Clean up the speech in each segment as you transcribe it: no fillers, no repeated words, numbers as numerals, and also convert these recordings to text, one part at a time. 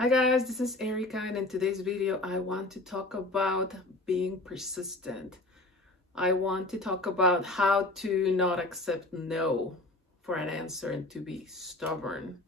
Hi guys, this is Erika, and in today's video I want to talk about being persistent. I want to talk about how to not accept no for an answer and to be stubborn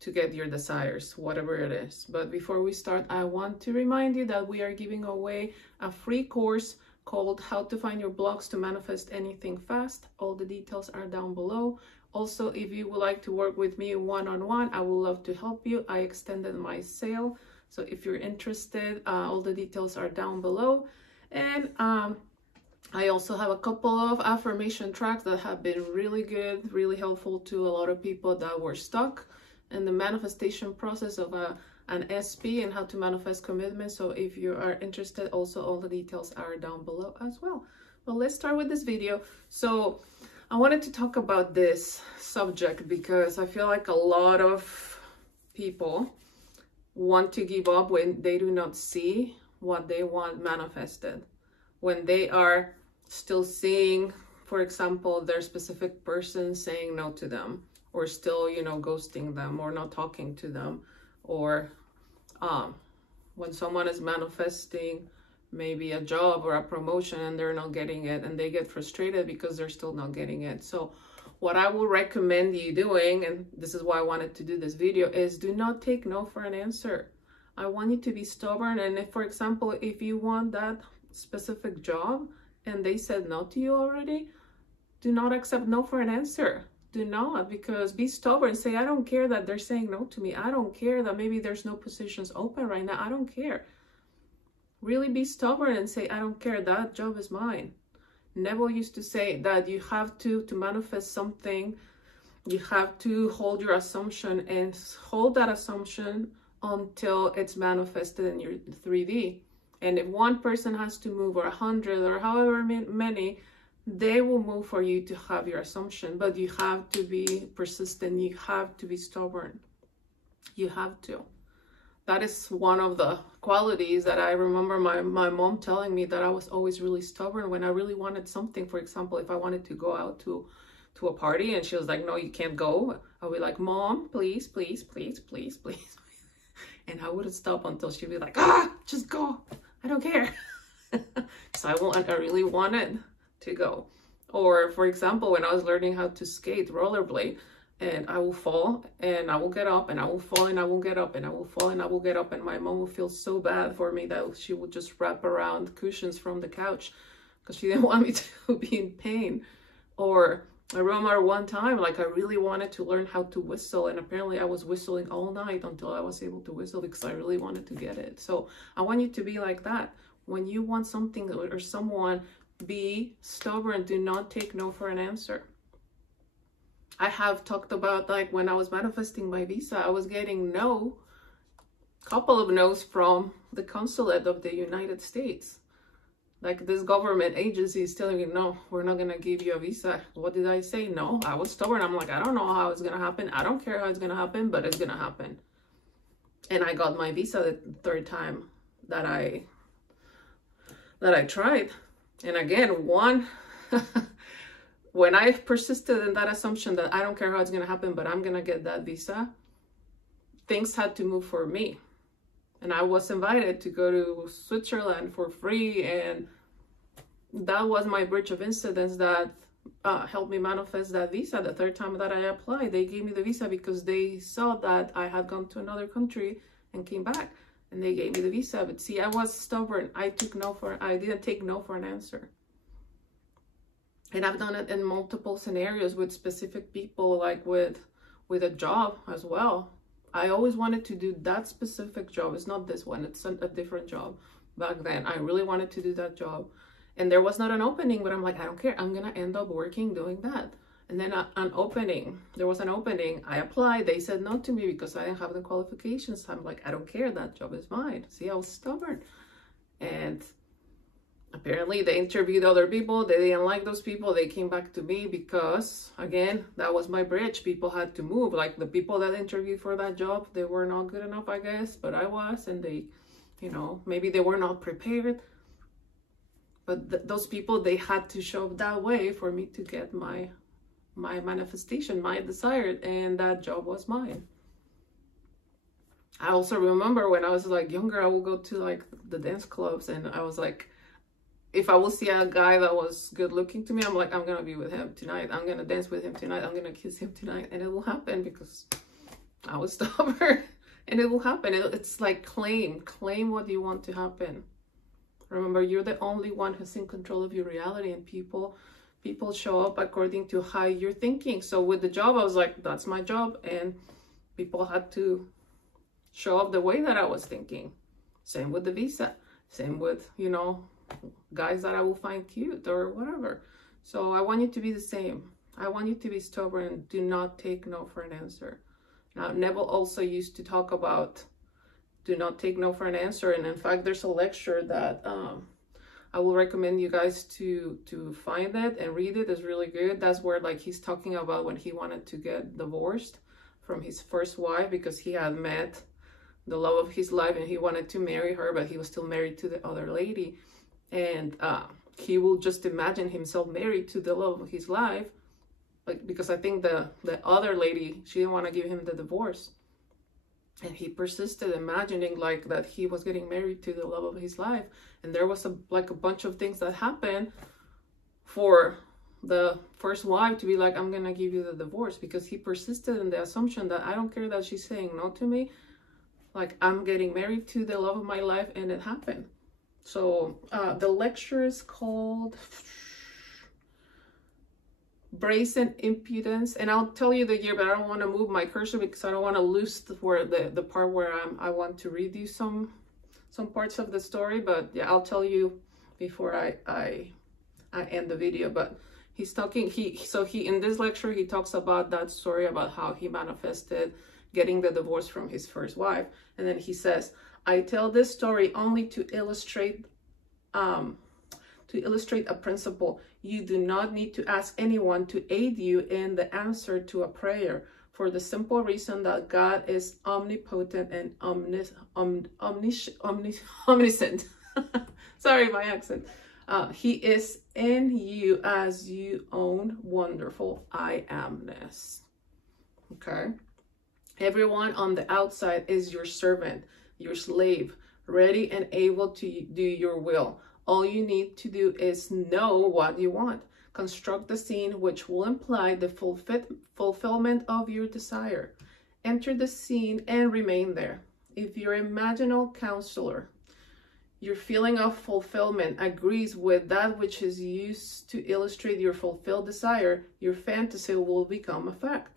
to get your desires, whatever it is. But before we start, I want to remind you that we are giving away a free course called How to Find Your Blocks to Manifest Anything Fast. All the details are down below. Also, if you would like to work with me one-on-one, I would love to help you. I extended my sale, so if you're interested, all the details are down below. And I also have a couple of affirmation tracks that have been really good, really helpful to a lot of people that were stuck in the manifestation process of an SP and how to manifest commitment. So if you are interested, also all the details are down below as well. But let's start with this video. So I wanted to talk about this subject because I feel like a lot of people want to give up when they do not see what they want manifested. When they are still seeing, for example, their specific person saying no to them, or still, ghosting them or not talking to them, or when someone is manifesting maybe a job or a promotion and they're not getting it and they get frustrated because they're still not getting it. So what I will recommend you doing, and this is why I wanted to do this video, is do not take no for an answer. I want you to be stubborn. And if, for example, if you want that specific job and they said no to you already, do not accept no for an answer. Do not, because be stubborn. Say, I don't care that they're saying no to me. I don't care that maybe there's no positions open right now. I don't care. Really be stubborn and say, I don't care, that job is mine. Neville used to say that you have to manifest something, you have to hold your assumption and hold that assumption until it's manifested in your 3D. And if one person has to move, or 100 or however many, they will move for you to have your assumption. But you have to be persistent, you have to be stubborn. You have to. That is one of the qualities that I remember my mom telling me, that I was always really stubborn when I really wanted something. For example, if I wanted to go out to a party and she was like, no, you can't go, I'll be like, Mom, please, please, please, please, please. And I wouldn't stop until she'd be like, just go. I don't care. So I really wanted to go. Or for example, when I was learning how to skate, rollerblade, and I will fall and I will get up, and I will fall and I will get up, and I will fall and I will get up, and my mom will feel so bad for me that she would just wrap around cushions from the couch because she didn't want me to be in pain. Or I remember one time, like, I really wanted to learn how to whistle, and apparently I was whistling all night until I was able to whistle because I really wanted to get it. So I want you to be like that. When you want something or someone, be stubborn. Do not take no for an answer. I have talked about, like, when I was manifesting my visa, I was getting couple of no's from the consulate of the United States. Like, this government agency is telling me, no, we're not going to give you a visa. What did I say? No, I was stubborn. I'm like, I don't know how it's going to happen. I don't care how it's going to happen, but it's going to happen. And I got my visa the third time that I tried. And again, when I persisted in that assumption that I don't care how it's going to happen, but I'm going to get that visa, things had to move for me. And I was invited to go to Switzerland for free. And that was my bridge of incidents that helped me manifest that visa. The third time that I applied, they gave me the visa because they saw that I had gone to another country and came back. And they gave me the visa. But see, I was stubborn. I didn't take no for an answer. And I've done it in multiple scenarios with specific people, like with a job as well. I always wanted to do that specific job. It's not this one, it's a different job. Back then, I really wanted to do that job. And there was not an opening, but I'm like, I don't care. I'm going to end up doing that. And then there was an opening. I applied. They said no to me because I didn't have the qualifications. I'm like, I don't care. That job is mine. See, I was stubborn. And apparently they interviewed other people. They didn't like those people. They came back to me because, again, that was my bridge. People had to move. Like, the people that interviewed for that job, they were not good enough, I guess. But I was. And they, maybe they were not prepared. But those people, they had to show up that way for me to get my manifestation, my desire. And that job was mine. I also remember when I was like younger, I would go to like the dance clubs, and I was like, if I will see a guy that was good looking to me, I'm like, I'm gonna be with him tonight. I'm gonna dance with him tonight. I'm gonna kiss him tonight, and it will happen because I was stubborn, and it will happen. It's like claim what you want to happen. Remember, you're the only one who's in control of your reality, and people show up according to how you're thinking. So with the job, I was like, that's my job, and people had to show up the way that I was thinking. Same with the visa. Same with, you know, guys that I will find cute or whatever. So I want you to be the same. I want you to be stubborn and do not take no for an answer. Now, Neville also used to talk about do not take no for an answer. And in fact, there's a lecture that I will recommend you guys to find it and read it. It's really good. That's where like he's talking about when he wanted to get divorced from his first wife because he had met the love of his life and he wanted to marry her, but he was still married to the other lady. And he will just imagine himself married to the love of his life, like, because I think the other lady, she didn't want to give him the divorce. And he persisted imagining like that he was getting married to the love of his life. And there was a bunch of things that happened for the first wife to be like, I'm gonna give you the divorce, because he persisted in the assumption that I don't care that she's saying no to me, like I'm getting married to the love of my life, and it happened. So the lecture is called Brazen Impudence, and I'll tell you the year, but I don't want to move my cursor because I don't want to lose the part where I want to read you some parts of the story. But yeah, I'll tell you before I end the video. But he's talking, he in this lecture he talks about that story about how he manifested getting the divorce from his first wife, and then he says, I tell this story only to illustrate a principle. You do not need to ask anyone to aid you in the answer to a prayer, for the simple reason that God is omnipotent and omniscient. Sorry, my accent. He is in you as you own wonderful I amness. Okay? Everyone on the outside is your servant, your slave, ready and able to do your will. All you need to do is know what you want. Construct the scene which will imply the fulfillment of your desire. Enter the scene and remain there. If your imaginal counselor, your feeling of fulfillment agrees with that which is used to illustrate your fulfilled desire, your fantasy will become a fact.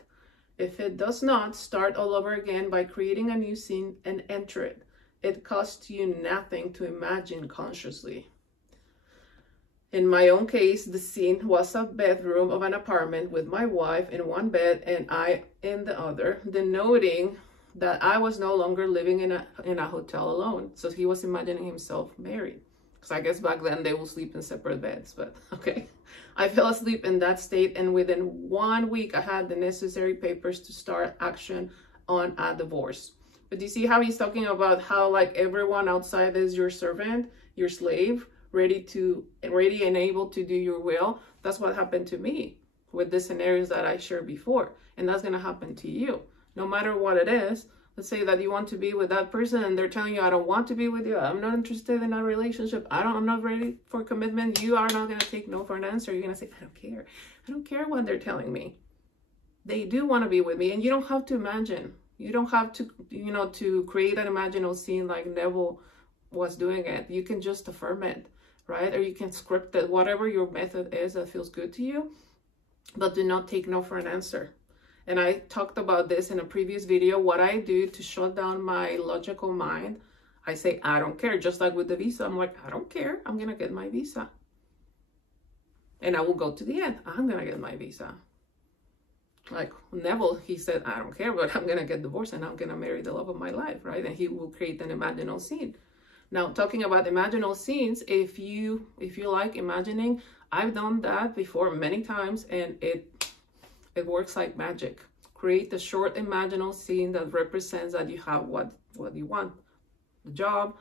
If it does not, start all over again by creating a new scene and enter it. It costs you nothing to imagine consciously. In my own case, the scene was a bedroom of an apartment with my wife in one bed and I in the other, denoting that I was no longer living in a hotel alone. So he was imagining himself married. Because I guess back then they will sleep in separate beds, but okay. I fell asleep in that state, and within 1 week I had the necessary papers to start action on a divorce. But do you see how he's talking about how like everyone outside is your servant, your slave, ready and able to do your will? That's what happened to me with the scenarios that I shared before, and that's going to happen to you no matter what it is. Let's say that you want to be with that person and they're telling you, I don't want to be with you, I'm not interested in a relationship, I'm not ready for commitment. You are not going to take no for an answer. You're going to say, I don't care what they're telling me. They do want to be with me. And you don't have to imagine, you don't have to, you know, to create an imaginal scene like Neville was doing it. You can just affirm it, right? Or you can script it, whatever your method is that feels good to you, but do not take no for an answer. And I talked about this in a previous video. What I do to shut down my logical mind, I say, I don't care. Just like with the visa, I'm like, I don't care. I'm going to get my visa. And I will go to the end. I'm going to get my visa. Like Neville, he said, I don't care, but I'm going to get divorced and I'm going to marry the love of my life, right? And he will create an imaginal scene. Now, talking about imaginal scenes, if you like imagining, I've done that before many times, and it works like magic. Create the short imaginal scene that represents that you have what you want. The job,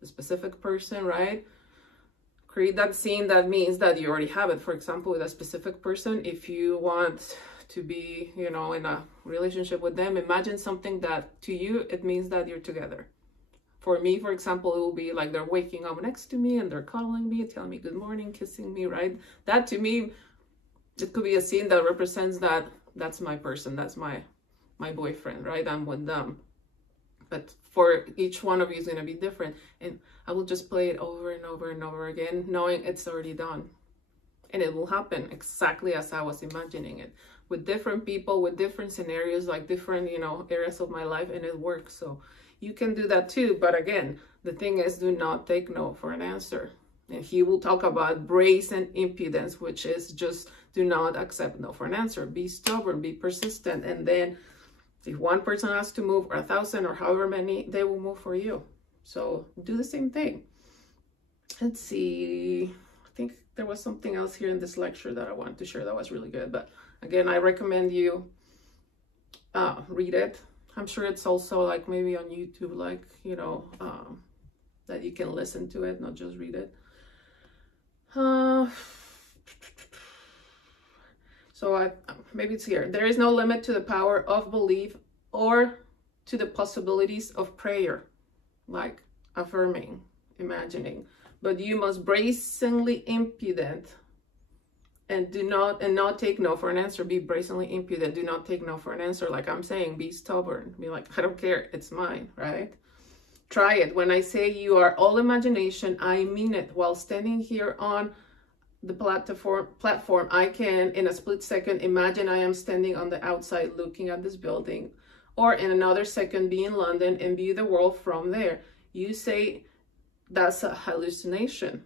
the specific person, right? Create that scene that means that you already have it. For example, with a specific person, if you want to be, you know, in a relationship with them, imagine something that to you, it means that you're together. For me, for example, it will be like they're waking up next to me and they're cuddling me, telling me good morning, kissing me, right? That to me, it could be a scene that represents that that's my person, that's my boyfriend, right? I'm with them. But for each one of you is going to be different. And I will just play it over and over and over again, knowing it's already done. And it will happen exactly as I was imagining it, with different people, with different scenarios, like different, you know, areas of my life, and it works. So you can do that too. But again, the thing is, do not take no for an answer. And he will talk about brazen impudence, which is just do not accept no for an answer. Be stubborn, be persistent. And then if one person has to move, or 1,000 or however many, they will move for you. So do the same thing. Let's see. I think there was something else here in this lecture that I wanted to share that was really good. But again, I recommend you read it. I'm sure it's also like maybe on YouTube, like, you know, that you can listen to it, not just read it. So maybe it's here. There is no limit to the power of belief or to the possibilities of prayer, like affirming, imagining. But you must brazenly impudent and not take no for an answer. Be brazenly impudent. Do not take no for an answer. Like I'm saying, be stubborn. Be like, I don't care. It's mine, right? Try it. When I say you are all imagination, I mean it. While standing here on the platform, I can, in a split second, imagine I am standing on the outside looking at this building, or in another second be in London and view the world from there. You say that's a hallucination.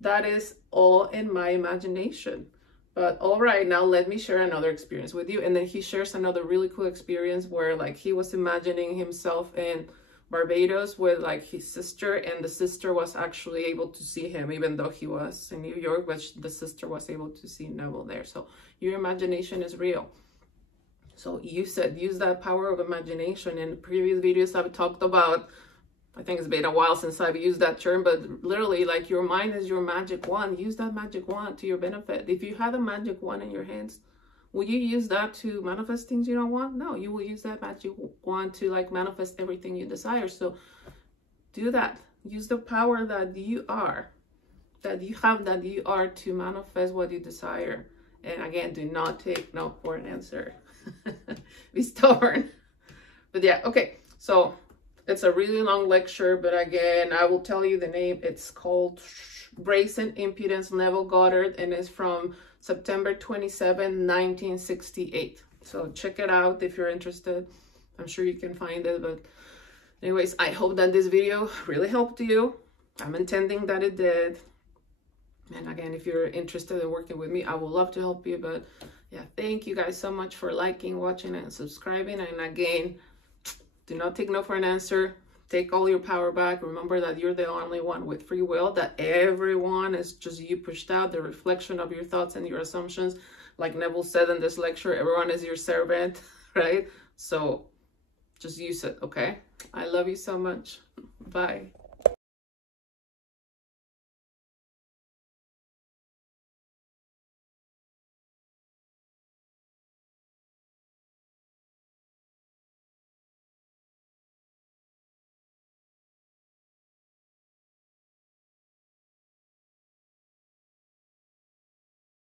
That is all in my imagination. But all right, now let me share another experience with you. And then he shares another really cool experience where like he was imagining himself in Barbados with like his sister, and the sister was actually able to see him even though he was in New York, but the sister was able to see Neville there. So your imagination is real. So you said use that power of imagination. In previous videos I've talked about, I think it's been a while since I've used that term, but literally like your mind is your magic wand. Use that magic wand to your benefit. If you had a magic wand in your hands, will you use that to manifest things you don't want? No, you will use that magic wand to like manifest everything you desire. So do that. Use the power that you are, that you have, that you are to manifest what you desire. And again, do not take no for an answer. Be stubborn. But yeah, okay. So it's a really long lecture, but again, I will tell you the name. It's called Brazen Impudence, Neville Goddard, and it's from September 27, 1968. So check it out if you're interested. I'm sure you can find it. But anyways, I hope that this video really helped you. I'm intending that it did. And again, if you're interested in working with me, I would love to help you. But yeah, thank you guys so much for liking, watching, and subscribing. And again, do not take no for an answer. Take all your power back. Remember that you're the only one with free will, that everyone is just you pushed out, the reflection of your thoughts and your assumptions. Like Neville said in this lecture, everyone is your servant, right? So just use it, okay? I love you so much. Bye.